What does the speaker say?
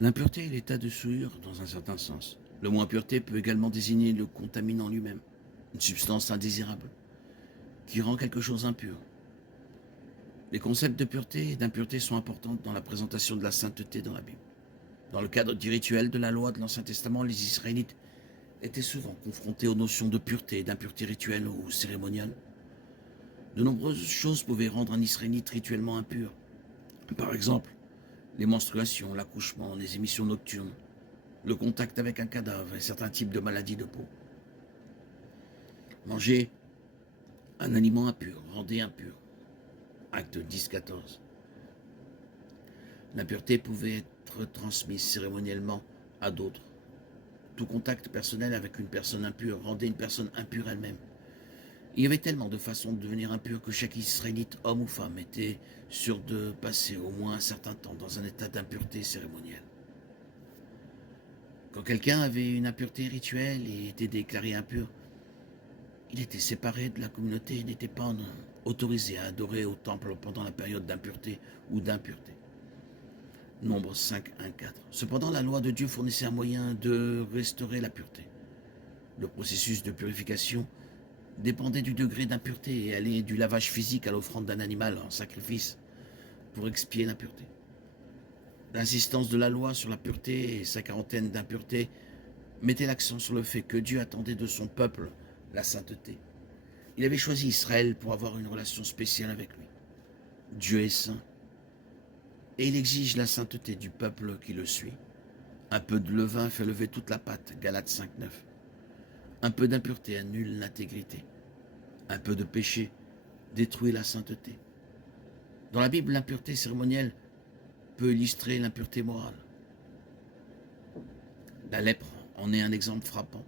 L'impureté est l'état de souillure dans un certain sens. Le mot impureté peut également désigner le contaminant lui-même, une substance indésirable, qui rend quelque chose impur. Les concepts de pureté et d'impureté sont importants dans la présentation de la sainteté dans la Bible. Dans le cadre du rituel de la loi de l'Ancien Testament, les Israélites étaient souvent confrontés aux notions de pureté et d'impureté rituelle ou cérémoniale. De nombreuses choses pouvaient rendre un Israélite rituellement impur. Par exemple, les menstruations, l'accouchement, les émissions nocturnes, le contact avec un cadavre et certains types de maladies de peau. Manger un aliment impur rendait impur. Acte 10-14. L'impureté pouvait être transmise cérémoniellement à d'autres. Tout contact personnel avec une personne impure rendait une personne impure elle-même. Il y avait tellement de façons de devenir impur que chaque Israélite, homme ou femme, était sûr de passer au moins un certain temps dans un état d'impureté cérémonielle. Quand quelqu'un avait une impureté rituelle et était déclaré impur, il était séparé de la communauté et n'était pas autorisé à adorer au temple pendant la période d'impureté ou d'impureté. Nombre 5, 1, 4. Cependant, la loi de Dieu fournissait un moyen de restaurer la pureté. Le processus de purification dépendait du degré d'impureté et allait du lavage physique à l'offrande d'un animal en sacrifice pour expier l'impureté. L'insistance de la loi sur la pureté et sa quarantaine d'impuretés mettait l'accent sur le fait que Dieu attendait de son peuple la sainteté. Il avait choisi Israël pour avoir une relation spéciale avec lui. Dieu est saint et il exige la sainteté du peuple qui le suit. Un peu de levain fait lever toute la pâte, Galates 5, 9. Un peu d'impureté annule l'intégrité. Un peu de péché détruit la sainteté. Dans la Bible, l'impureté cérémonielle peut illustrer l'impureté morale. La lèpre en est un exemple frappant.